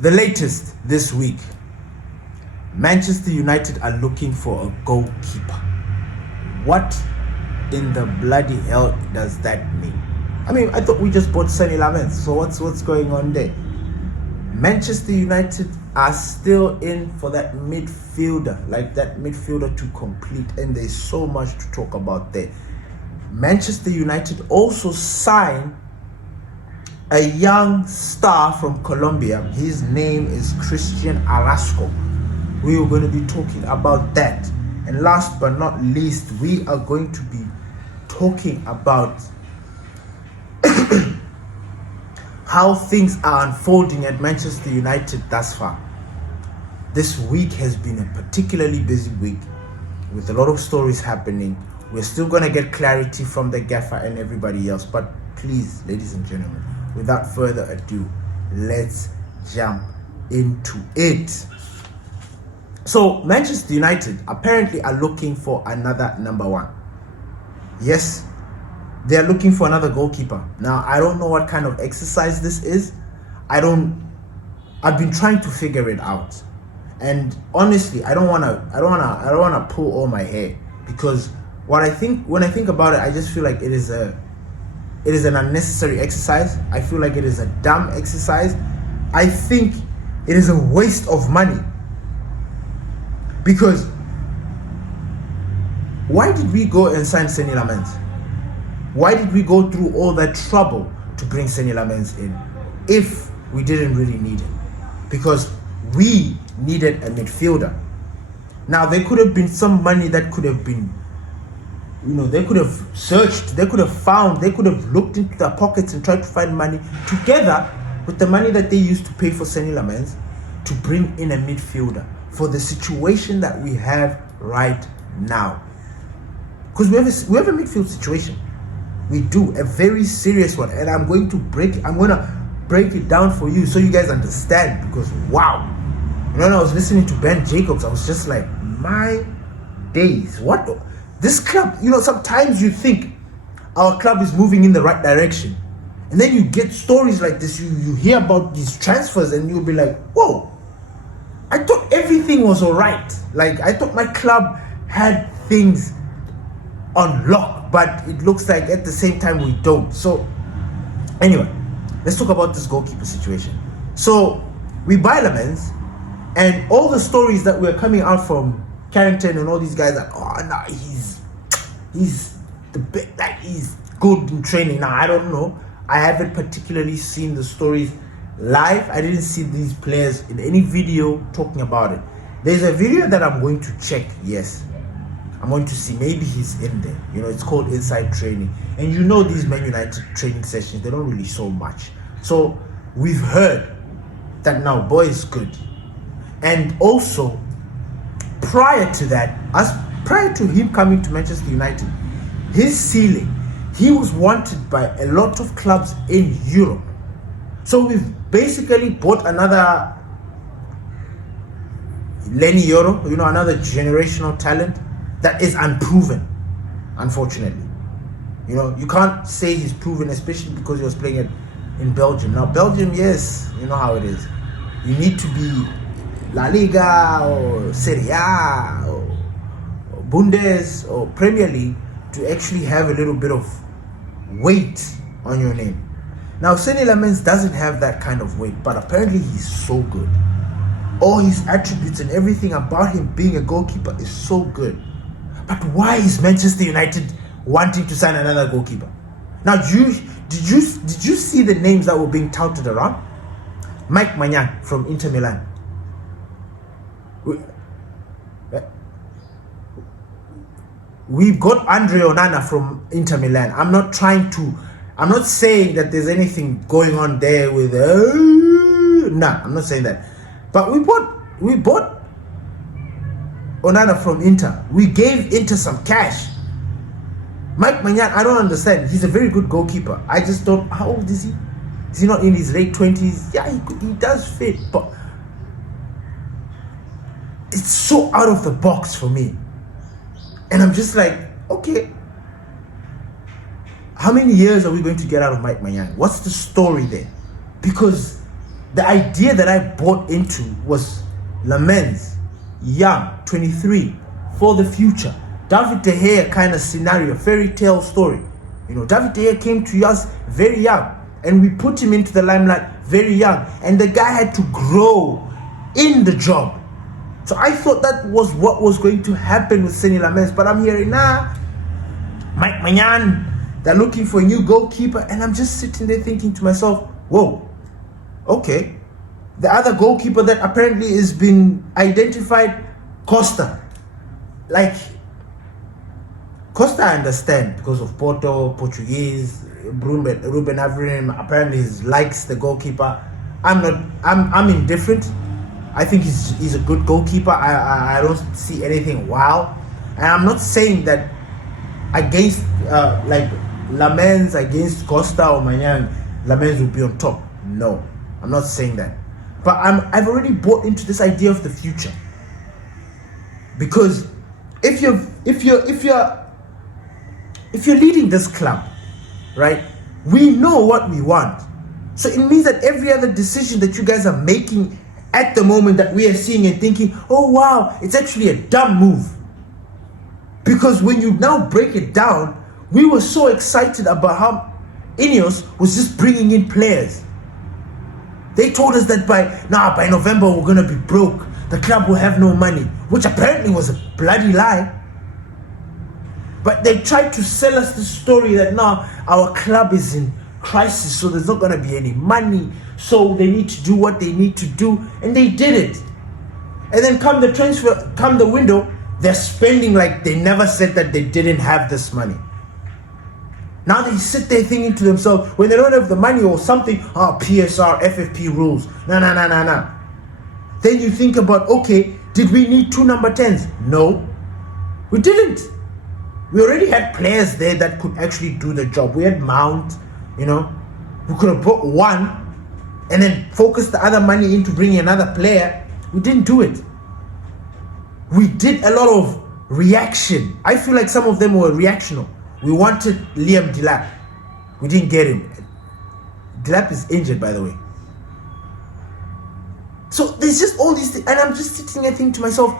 The latest this week, Manchester United are looking for a goalkeeper. What in the bloody hell does that mean? I mean, I thought we just bought Senne Lammens, so what's going on there? Manchester United are still in for that midfielder, like that midfielder to complete, and there's so much to talk about there. Manchester United also signed a young star from Colombia. His name is Christian Arasco. We are going to be talking about that. And last but not least, we are going to be talking about how things are unfolding at Manchester United thus far. This week has been a particularly busy week with a lot of stories happening. We're still going to get clarity from the gaffer and everybody else. But please, ladies and gentlemen, without further ado, let's jump into it. So, Manchester United apparently are looking for another number one. Yes, they are looking for another goalkeeper. Now, I don't know what kind of exercise this is. I've been trying to figure it out. And honestly, I don't wanna pull all my hair, because when I think about it, I just feel like it is an unnecessary exercise. I feel like it is a dumb exercise. I think it is a waste of money. Because why did we go and sign Senne Lammens? Why did we go through all that trouble to bring Senne Lammens in if we didn't really need him? Because we needed a midfielder. Now, there could have been some money that could have been, they could have searched, they could have found, they could have looked into their pockets and tried to find money together with the money that they used to pay for Senne Lammens to bring in a midfielder for the situation that we have right now. Because we have a midfield situation. We do, a very serious one, and I'm going to break it down for you so you guys understand. Because wow, when I was listening to Ben Jacobs, I was just like, my days, what this club, sometimes you think our club is moving in the right direction, and then you get stories like this, you hear about these transfers, and you'll be like, whoa, I thought everything was all right. Like, I thought my club had things on lock, but it looks like at the same time we don't. So anyway, let's talk about this goalkeeper situation. So we buy Lammens, and all the stories that were coming out from Carrington and all these guys are, oh no, he's the big, like, he's good in training. Now, I don't know. I haven't particularly seen the stories live. I didn't see these players in any video talking about it. There's a video that I'm going to check. Yes, I'm going to see, maybe he's in there. It's called Inside Training, and these Man United training sessions, they don't really show much. So we've heard that now boy is good. And also, prior to him coming to Manchester United, his ceiling, he was wanted by a lot of clubs in Europe. So we've basically bought another Lenny Yoro, another generational talent that is unproven, unfortunately. You can't say he's proven, especially because he was playing it in Belgium. Now, Belgium, yes, you know how it is. You need to be La Liga or Serie A or Bundes or Premier League to actually have a little bit of weight on your name. Now, Senne Lammens doesn't have that kind of weight, but apparently he's so good. All his attributes and everything about him being a goalkeeper is so good. But why is Manchester United wanting to sign another goalkeeper? Now, did you see the names that were being touted around? Mike Maignan from Inter Milan. We've got Andre Onana from Inter Milan. I'm not saying that there's anything going on there with I'm not saying that. But we bought Onana from Inter. We gave Inter some cash. Mike Maignan, I don't understand. He's a very good goalkeeper. I just don't. How old is he? Is he not in his late 20s? Yeah, he does fit, but it's so out of the box for me. And I'm just like, okay, how many years are we going to get out of Mike Maignan? What's the story there? Because the idea that I bought into was Lammens, young, 23, for the future. David De Gea kind of scenario, fairy tale story. You know, David De Gea came to us very young, and we put him into the limelight very young, and the guy had to grow in the job. So I thought that was what was going to happen with Senne Lammens, but I'm hearing, Mike Maignan, they're looking for a new goalkeeper, and I'm just sitting there thinking to myself, whoa, okay. The other goalkeeper that apparently has been identified, Costa. Like, Costa I understand because of Portuguese, Ruben Amorim apparently likes the goalkeeper. I'm indifferent. I think he's a good goalkeeper. I don't see anything wow. And I'm not saying that against like Lammens against Costa or Maignan, Lammens will be on top. No, I'm not saying that. But I've already bought into this idea of the future. Because if you're leading this club, right, we know what we want. So it means that every other decision that you guys are making at the moment that we are seeing and thinking, oh wow, it's actually a dumb move. Because when you now break it down, we were so excited about how Ineos was just bringing in players. They told us that by November we're going to be broke. The club will have no money, which apparently was a bloody lie. But they tried to sell us the story that now our club is in crisis, so there's not going to be any money, so they need to do what they need to do, and they did it. And then come the window, they're spending like they never said that they didn't have this money. Now they sit there thinking to themselves, when they don't have the money or something, PSR, FFP rules, no. Then you think about, okay, did we need 2 number 10s? No, we didn't. We already had players there that could actually do the job. We had Mount, you know. We could have brought one and then focused the other money into bringing another player. We didn't do it. We did a lot of reaction. I feel like some of them were reactional. We wanted Liam Delap. We didn't get him. Delap is injured, by the way. So there's just all these things, and I'm just sitting there thinking to myself,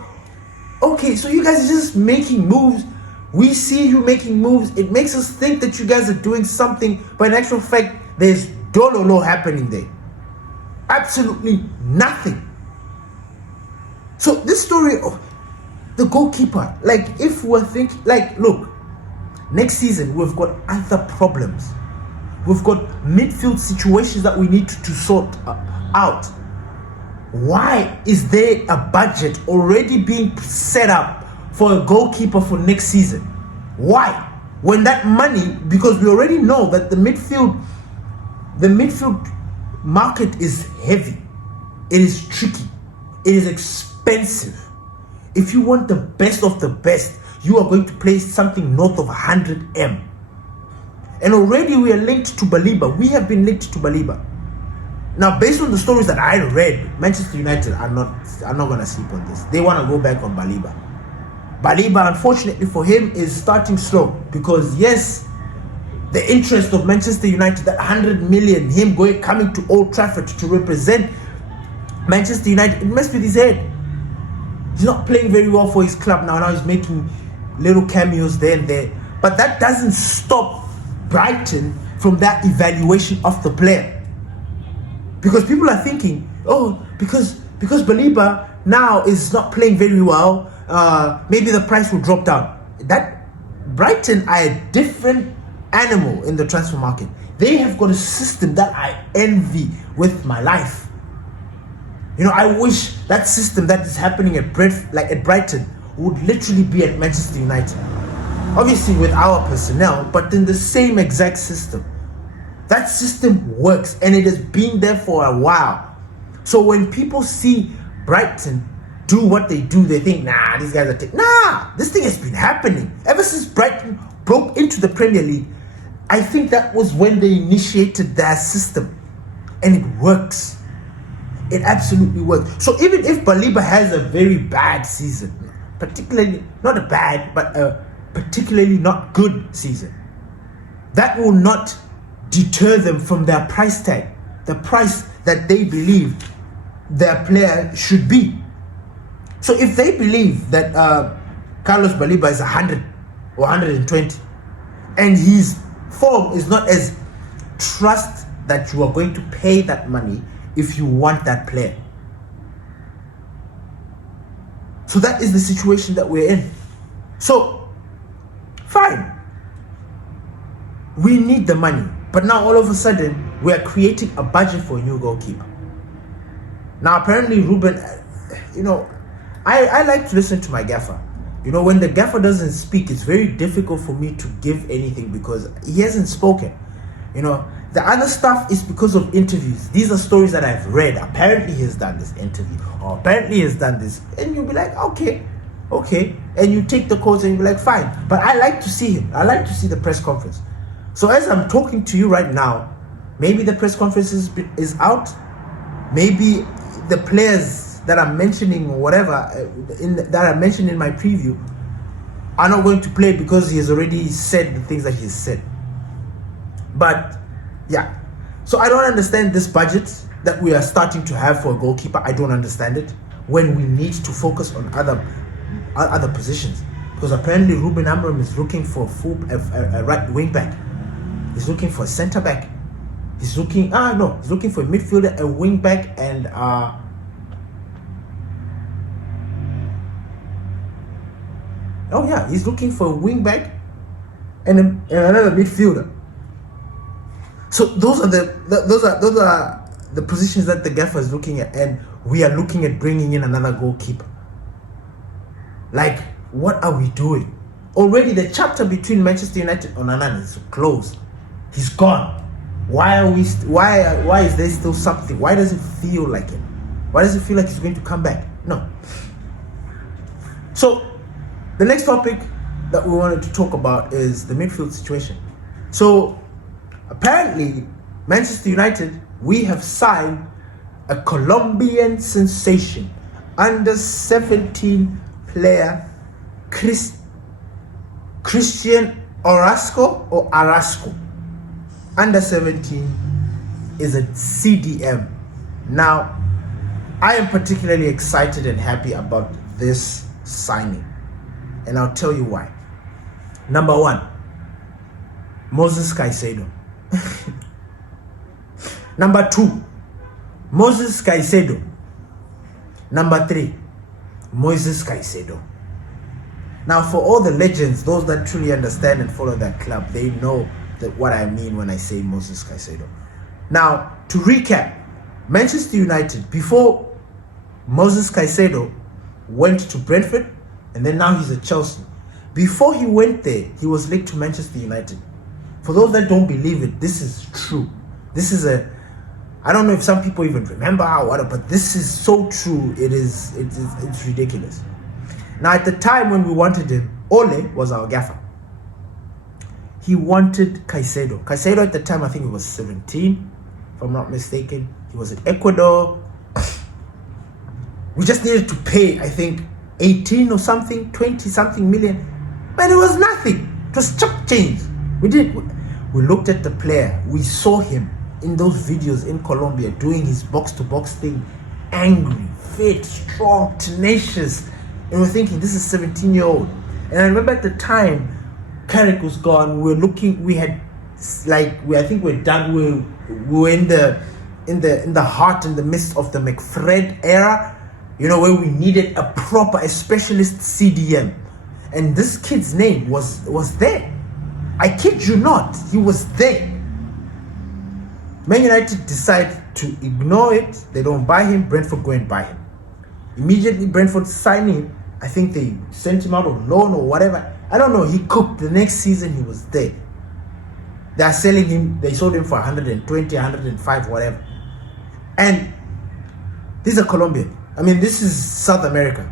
okay, so you guys are just making moves. We see you making moves. It makes us think that you guys are doing something, but in actual fact, there's dololo happening there. Absolutely nothing. So this story of the goalkeeper, like if we're thinking, like look, next season we've got other problems. We've got midfield situations that we need to sort out. Why is there a budget already being set up for a goalkeeper for next season? Why? When that money, because we already know that the midfield market is heavy, it is tricky, it is expensive. If you want the best of the best, you are going to play something north of 100 M. And already we are linked to Baleba. We have been linked to Baleba. Now, based on the stories that I read, Manchester United are not going to sleep on this. They want to go back on Baleba. Baleba, unfortunately for him, is starting slow because, yes, the interest of Manchester United, that 100 million, him coming to Old Trafford to represent Manchester United, it messed with his head. He's not playing very well for his club now. Now he's making little cameos there and there. But that doesn't stop Brighton from that evaluation of the player. Because people are thinking, oh, because Baleba now is not playing very well, maybe the price will drop down. That Brighton are a different animal in the transfer market. They have got a system that I envy with my life. You know, I wish that system that is happening at Brighton would literally be at Manchester United. Obviously with our personnel, but in the same exact system. That system works and it has been there for a while. So when people see Brighton do what they do, they think, nah, these guys are this thing has been happening. Ever since Brighton broke into the Premier League, I think that was when they initiated their system. And it works. It absolutely works. So even if Baleba has a very bad season, particularly, not a bad, but a particularly not good season, that will not deter them from their price tag. The price that they believe their player should be. So if they believe that Carlos Baleba is 100 or 120 and his form is not as, trust that you are going to pay that money if you want that player. So that is the situation that we're in. So, fine. We need the money. But now all of a sudden, we are creating a budget for a new goalkeeper. Now apparently Ruben, I like to listen to my gaffer. When the gaffer doesn't speak, it's very difficult for me to give anything because he hasn't spoken. The other stuff is because of interviews. These are stories that I've read. Apparently he has done this interview, or apparently he has done this. And you'll be like, okay. And you take the quotes and you'll be like, fine. But I like to see him. I like to see the press conference. So as I'm talking to you right now, maybe the press conference is out. Maybe the players that I'm mentioning or whatever, that I mentioned in my preview, are not going to play because he has already said the things that he has said. But yeah, so I don't understand this budget that we are starting to have for a goalkeeper. I don't understand it when we need to focus on other positions. Because apparently Ruben Amorim is looking for a right wing back. He's looking for a centre back. He's looking for a midfielder, a wing back, and he's looking for a wing back and another midfielder. So those are the positions that the gaffer is looking at, and we are looking at bringing in another goalkeeper. Like, what are we doing? Already the chapter between Manchester United and Onana is closed. He's gone. Why is there still something? Why does it feel like it? Why does it feel like he's going to come back? No. So the next topic that we wanted to talk about is the midfield situation. So apparently, Manchester United, we have signed a Colombian sensation, under 17 player, Christian Arasco. Under 17 is a CDM. Now, I am particularly excited and happy about this signing, and I'll tell you why. Number one, Moses Caicedo. Number two, Moses Caicedo. Number three, Moses Caicedo. Now, for all the legends, those that truly understand and follow that club, they know that what I mean when I say Moses Caicedo. Now, to recap, Manchester United, before Moses Caicedo went to Brentford, and then now he's at Chelsea. Before he went there, he was linked to Manchester United. For those that don't believe it, this is true. This is I don't know if some people even remember or what, but this is so true. It's ridiculous. Now, at the time when we wanted him, Ole was our gaffer. He wanted Caicedo. Caicedo at the time, I think he was 17, if I'm not mistaken. He was in Ecuador. We just needed to pay, I think, 18 or something, 20 something million. But it was nothing. It was chop change. We looked at the player. We saw him in those videos in Colombia doing his box-to-box thing. Angry, fit, strong, tenacious. And we're thinking, this is a 17-year-old. And I remember at the time, Carrick was gone. I think we're done. We were in the heart, in the midst of the McFred era, where we needed a specialist CDM. And this kid's name was there. I kid you not, he was there. Man United decide to ignore it. They don't buy him. Brentford go and buy him. Immediately, Brentford sign him. I think they sent him out on loan or whatever. I don't know. He cooked. The next season, he was there. They are selling him. They sold him for 120, 105, whatever. And this is a Colombian. I mean, this is South America.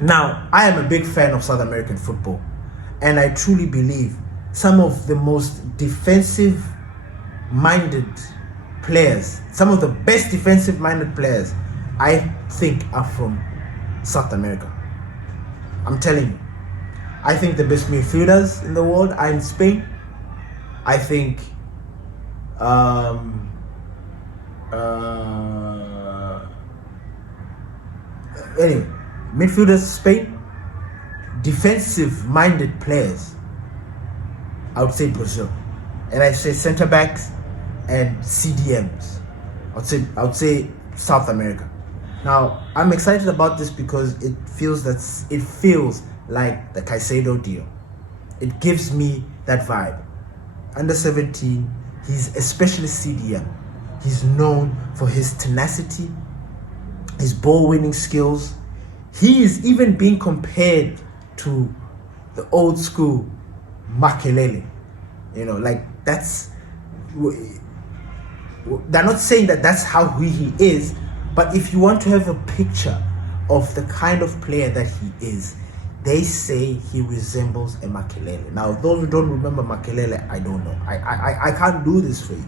Now, I am a big fan of South American football. And I truly believe some of the most defensive-minded players, some of the best defensive-minded players, I think are from South America. I'm telling you. I think the best midfielders in the world are in Spain. I think Anyway, midfielders Spain, defensive-minded players. I would say Brazil, and I say centre backs and CDMs. I would say South America. Now I'm excited about this because it feels like the Caicedo deal. It gives me that vibe. Under 17, he's especially CDM. He's known for his tenacity, his ball-winning skills. He is even being compared to the old school Makelele. You know, like that's... They're not saying that that's how he is, but if you want to have a picture of the kind of player that he is, they say he resembles a Makelele. Now, those who don't remember Makelele, I don't know. I can't do this for you.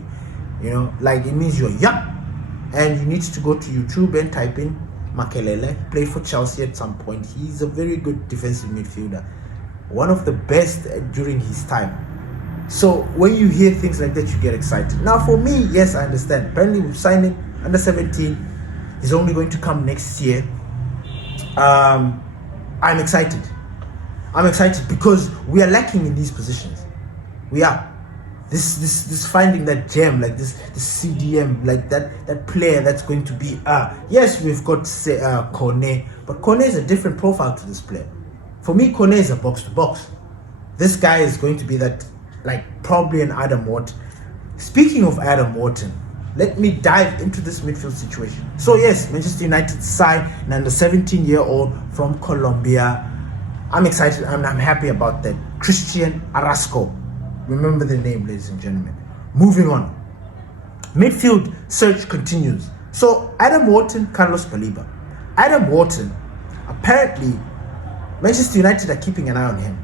You know, like, it means you're young and you need to go to YouTube and type in Makelele. He played for Chelsea at some point. He's a very good defensive midfielder, one of the best during his time. So when you hear things like that, you get excited. Now, for me, yes, I understand. Apparently, we've signed him under 17. He's only going to come next year. I'm excited. I'm excited because we are lacking in these positions. We are. This finding that gem, like this CDM, like that player that's going to be yes, we've got Kone, but Kone is a different profile to this player. For me, Kone is a box to box. This guy is going to be that, like, probably an Adam Wharton. Speaking of Adam Wharton, let me dive into this midfield situation. So yes, Manchester United signed an under 17-year-old from Colombia. I'm excited. I'm happy about that. Christian Arasco. Remember the name, ladies and gentlemen. Moving on. Midfield search continues. So Adam Wharton, Carlos Baleba. Adam Wharton, apparently Manchester United are keeping an eye on him.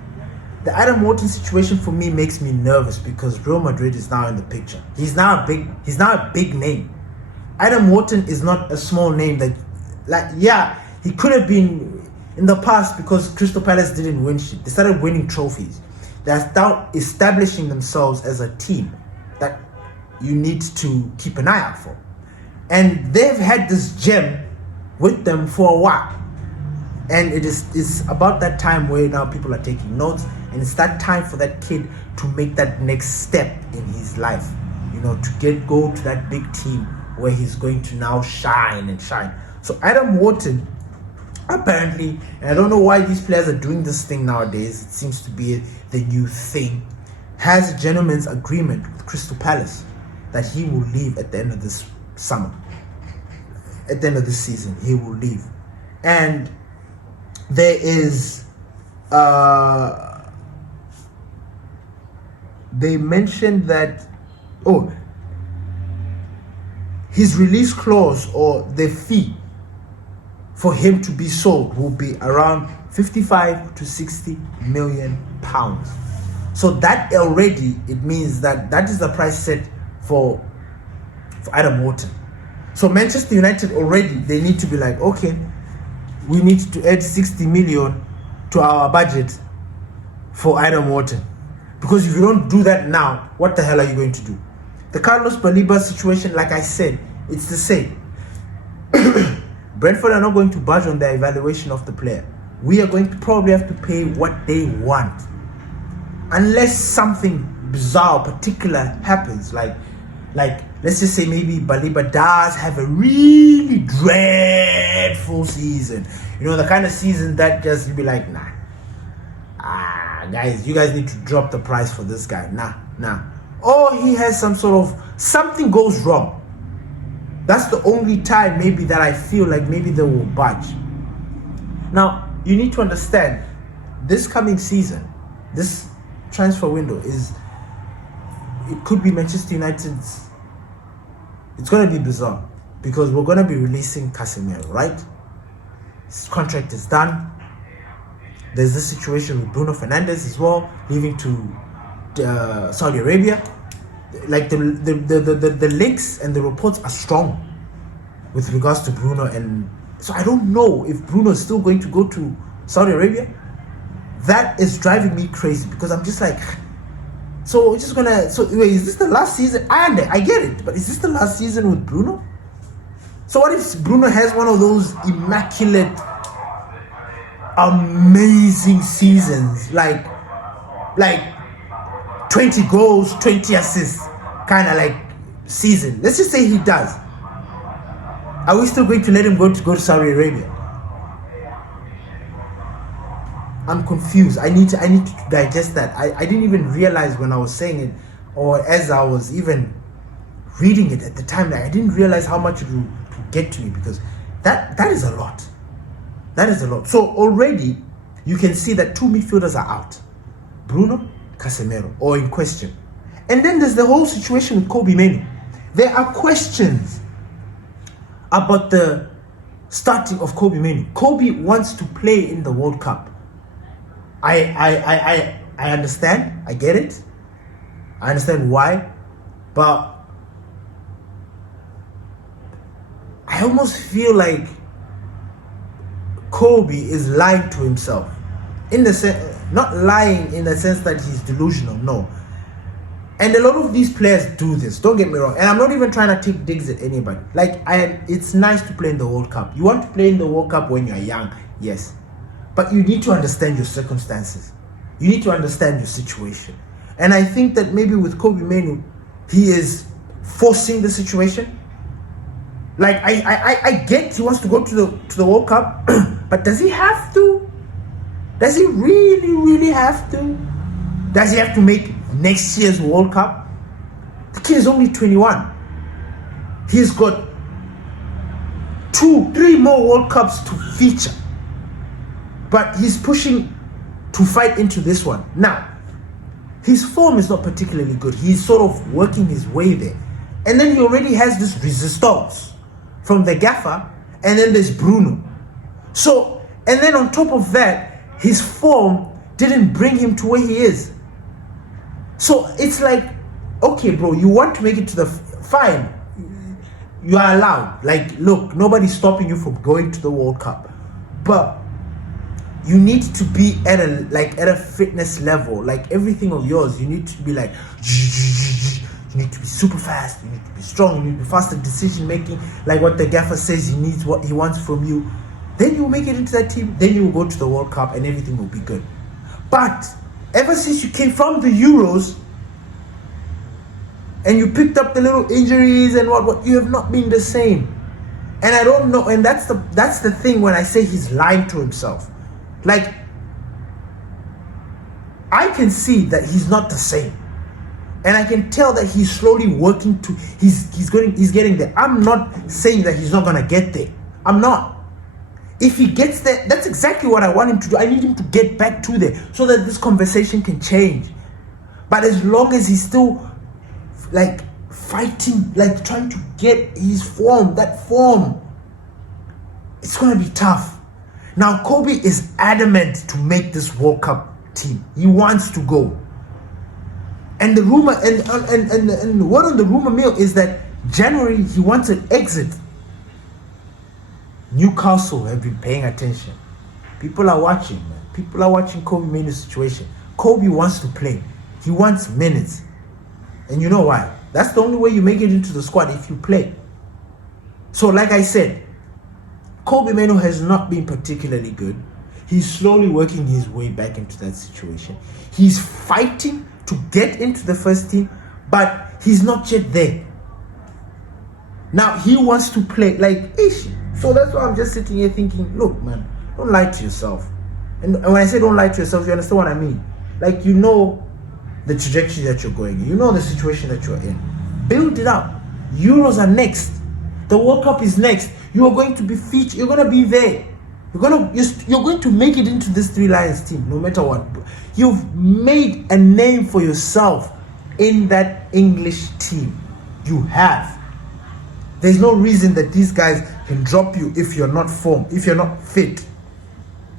The Adam Wharton situation for me makes me nervous because Real Madrid is now in the picture. He's now a big name. Adam Wharton is not a small name that, like, yeah, he could have been in the past because Crystal Palace didn't win shit. They started winning trophies. They're now establishing themselves as a team that you need to keep an eye out for. And they've had this gem with them for a while. And it's about that time where now people are taking notes, and it's that time for that kid to make that next step in his life, you know, to go to that big team where he's going to now shine. So Adam Wharton, apparently, and I don't know why these players are doing this thing nowadays, it seems to be the new thing, has a gentleman's agreement with Crystal Palace that he will leave at the end of this summer. At the end of this season, he will leave. And there is they mentioned that his release clause, or the fee for him to be sold, will be around 55 to 60 million pounds. So that already, it means that is the price set for Adam Wharton. So Manchester United already, they need to be like, okay, we need to add 60 million to our budget for Adam Wharton. Because if you don't do that now, what the hell are you going to do? The Carlos Baleba situation, like I said, it's the same. Brentford are not going to budge on their evaluation of the player. We are going to probably have to pay what they want. Unless something bizarre, particular happens. Like let's just say maybe Baleba does have a really dreadful season. You know, the kind of season that just you'll be like, nah. Guys, you guys need to drop the price for this guy. Nah. Or he has something goes wrong. That's the only time maybe that I feel like maybe they will budge. Now, you need to understand, this coming season, this transfer window it could be Manchester United's, it's going to be bizarre because we're going to be releasing Casemiro, right? His contract is done. There's this situation with Bruno Fernandes as well, leaving to Saudi Arabia. Like the links and the reports are strong with regards to Bruno, and so I don't know if Bruno is still going to go to Saudi Arabia. That is driving me crazy because I'm just like, so wait, is this the last season? I get it, but is this the last season with Bruno? So what if Bruno has one of those immaculate, amazing seasons, like 20 goals, 20 assists, kind of like season? Let's just say he does. Are we still going to let him go to Saudi Arabia? I'm confused. I need to digest that. I didn't even realize when I was saying it, or as I was even reading it at the time, I didn't realize how much it would get to me, because that is a lot. That is a lot. So already you can see that 2 midfielders are out. Bruno, Casemiro, or in question. And then there's the whole situation with Kobbie Mainoo. There are questions about the starting of Kobbie Mainoo. Kobbie wants to play in the World Cup. I understand. I get it. I understand why. But I almost feel like Kobbie is lying to himself. In the sense, not lying in the sense that he's delusional, no. And a lot of these players do this, don't get me wrong. And I'm not even trying to take digs at anybody. Like, it's nice to play in the World Cup. You want to play in the World Cup when you're young, yes. But you need to understand your circumstances. You need to understand your situation. And I think that maybe with Kobbie Mainoo, he is forcing the situation. Like, I get he wants to go to the World Cup, but does he have to? Does he really have to? Does he have to make next year's World Cup? The kid is only 21. He's got 2-3 more World Cups to feature. But he's pushing to fight into this one. Now, his form is not particularly good. He's sort of working his way there. And then he already has this resistance from the gaffer, and then there's Bruno. So, and then on top of that, his form didn't bring him to where he is. So it's like, okay, bro, you want to make it to the fine. You are allowed. Like, look, nobody's stopping you from going to the World Cup. But you need to be at a fitness level. Like, everything of yours, you need to be like, you need to be super fast, you need to be strong, you need to be fast in decision making, like what the gaffer says he needs, what he wants from you. Then you will make it into that team, then you will go to the World Cup and everything will be good. But ever since you came from the Euros and you picked up the little injuries and what you have not been the same. And I don't know, and that's the thing when I say he's lying to himself. Like, I can see that he's not the same. And I can tell that he's slowly working to, he's getting there. I'm not saying that he's not gonna get there. I'm not. If he gets there, that's exactly what I want him to do. I need him to get back to there so that this conversation can change. But as long as he's still like fighting, like trying to get his form, that form, it's gonna be tough. Now, Kobbie is adamant to make this World Cup team. He wants to go. And the rumor and what on the rumor mill is that January he wants an exit. Newcastle have been paying attention. People are watching, man. People are watching Kobbie Mainoo's situation. Kobbie wants to play. He wants minutes. And you know why? That's the only way you make it into the squad, if you play. So like I said, Kobbie Mainoo has not been particularly good. He's slowly working his way back into that situation. He's fighting to get into the first team, but he's not yet there. Now he wants to play like ish. So that's why I'm just sitting here thinking, look, man, don't lie to yourself. And when I say don't lie to yourself, you understand what I mean. Like, you know the trajectory that you're going in. You know the situation that you're in. Build it up. Euros are next. The World Cup is next. You are going to be featured. You're going to be there. You're going to make it into this Three Lions team, no matter what. You've made a name for yourself in that English team. You have. There's no reason that these guys can drop you if you're not formed, if you're not fit.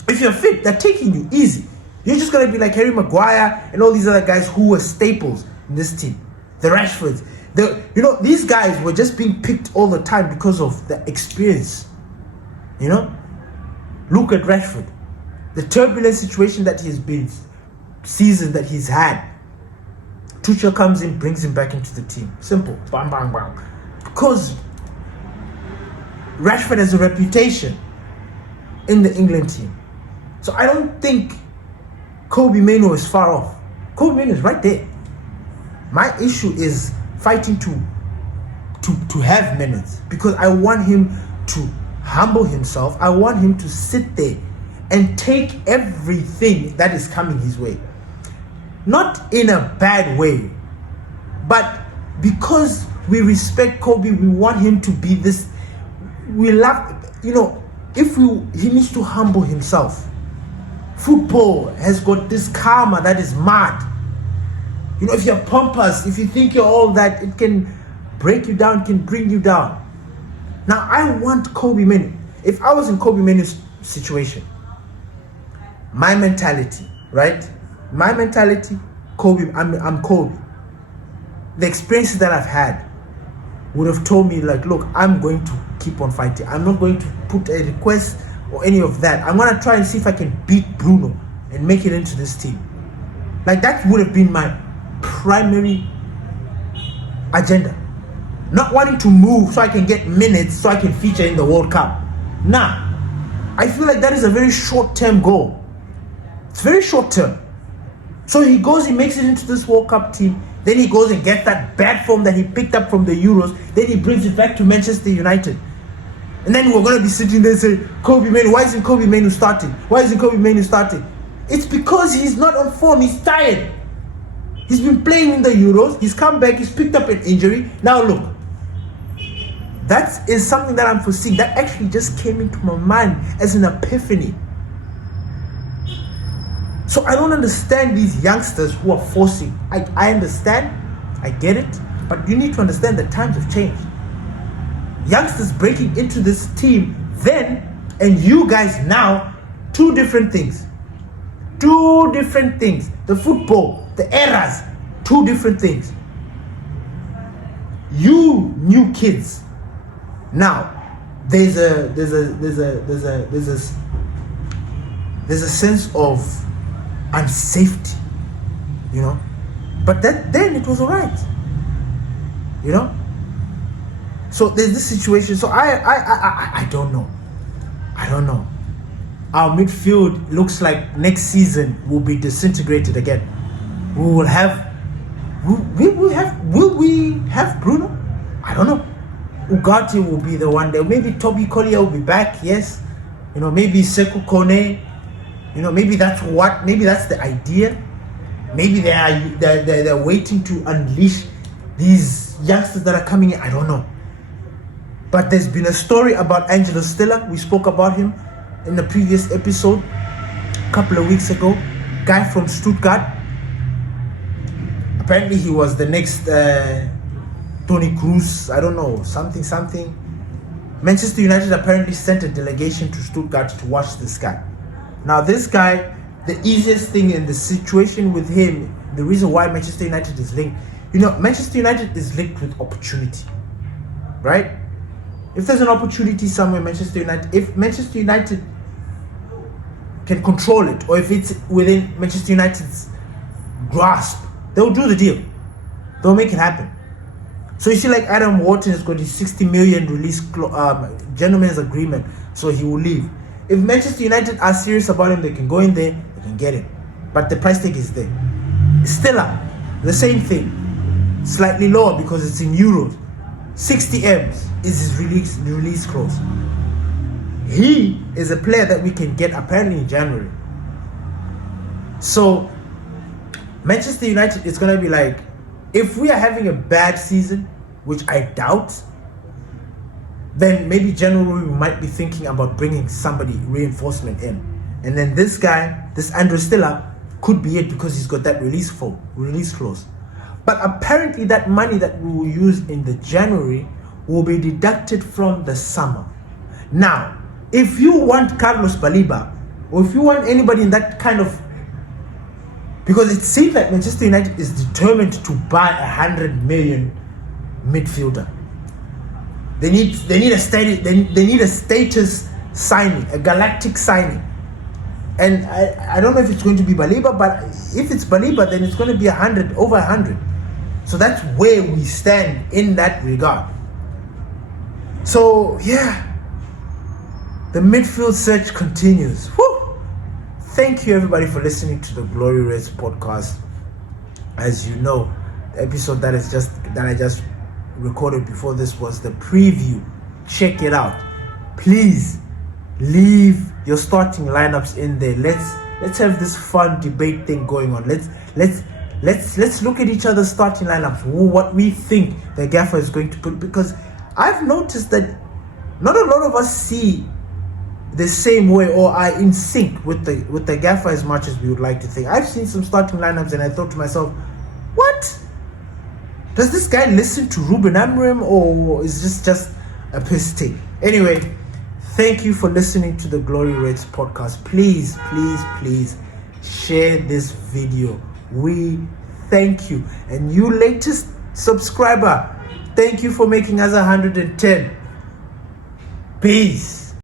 If you're fit, they're taking you easy. You're just going to be like Harry Maguire and all these other guys who were staples in this team. The Rashfords. These guys were just being picked all the time because of the experience. You know? Look at Rashford. The turbulent situation that he's been, season that he's had. Tuchel comes in, brings him back into the team. Simple. Bam, bam, bam. Because Rashford has a reputation in the England team. So I don't think Kobe Mainoo is far off. Kobe Mainoo is right there. My issue is fighting to have minutes, because I want him to humble himself. I want him to sit there and take everything that is coming his way. Not in a bad way, but because we respect Kobe, we want him to be this. We love, he needs to humble himself. Football has got this karma that is mad. If you're pompous, if you think you're all that, it can break you down, it can bring you down. Now, I want Kobe Mainoo. If I was in Kobe Mainoo's situation, my mentality, right? My mentality, Kobe, I'm Kobe. The experiences that I've had would have told me, like, look, I'm going to keep on fighting. I'm not going to put a request or any of that. I'm going to try and see if I can beat Bruno and make it into this team. Like, that would have been my primary agenda. Not wanting to move so I can get minutes so I can feature in the World Cup. Nah, I feel like that is a very short-term goal. It's very short-term. So he goes, he makes it into this World Cup team. Then he goes and gets that bad form that he picked up from the Euros. Then he brings it back to Manchester United. And then we're going to be sitting there saying, Kobe Mainoo, why isn't Kobe Mainoo starting? Why isn't Kobe Mainoo starting? It's because he's not on form. He's tired. He's been playing in the Euros. He's come back. He's picked up an injury. Now look, that is something that I'm foreseeing. That actually just came into my mind as an epiphany. So I don't understand these youngsters who are forcing. I understand, I get it, but you need to understand that times have changed. Youngsters breaking into this team then, and you guys now, two different things. Two different things. The football, the eras, two different things. You new kids. Now, there's a sense of unsafety, but then it was alright, so there's this situation. So I don't know. Our midfield looks like next season will be disintegrated again. Will we have Bruno? I don't know. Ugarte will be the one there. Maybe Toby Collier will be back, yes. Maybe Sekou Kone. Maybe that's the idea. Maybe they're waiting to unleash these youngsters that are coming in. I don't know. But there's been a story about Angelo Stiller. We spoke about him in the previous episode a couple of weeks ago. Guy from Stuttgart. Apparently he was the next Toni Kroos. I don't know, something. Manchester United apparently sent a delegation to Stuttgart to watch this guy. Now this guy, the easiest thing in the situation with him, the reason why Manchester United is linked, Manchester United is linked with opportunity, right? If there's an opportunity somewhere, if Manchester United can control it, or if it's within Manchester United's grasp, they'll do the deal. They'll make it happen. So you see, like Adam Wharton has got his 60 million release gentleman's agreement, so he will leave. If Manchester United are serious about him, they can go in there, they can get him. But the price tag is there. Stiller, the same thing. Slightly lower because it's in euros. 60 M's is his release clause. He is a player that we can get apparently in January. So Manchester United is going to be like, if we are having a bad season, which I doubt, then maybe January we might be thinking about bringing somebody, reinforcement in. And then this guy, this Andrew Stiller, could be it because he's got that release clause. But apparently that money that we will use in the January will be deducted from the summer. Now, if you want Carlos Baleba, or if you want anybody in that kind of, because it seems like Manchester United is determined to buy 100 million midfielder. They need a status signing, a galactic signing. And I don't know if it's going to be Baleba, but if it's Baleba, then it's going to be over 100. So that's where we stand in that regard. So yeah, The midfield search continues. Woo! Thank you everybody for listening to the Glory Reds podcast. As you know, the episode that I just recorded before this was the preview. Check it out. Please leave your starting lineups in there. Let's have this fun debate thing going on. Let's look at each other's starting lineups. What we think the gaffer is going to put, because I've noticed that not a lot of us see the same way or are in sync with the gaffer as much as we would like to think. I've seen some starting lineups and I thought to myself, what? Does this guy listen to Ruben Amorim, or is this just a piss take? Anyway, thank you for listening to the Glory Reds podcast. Please share this video. We thank you. And you latest subscriber, thank you for making us 110. Peace.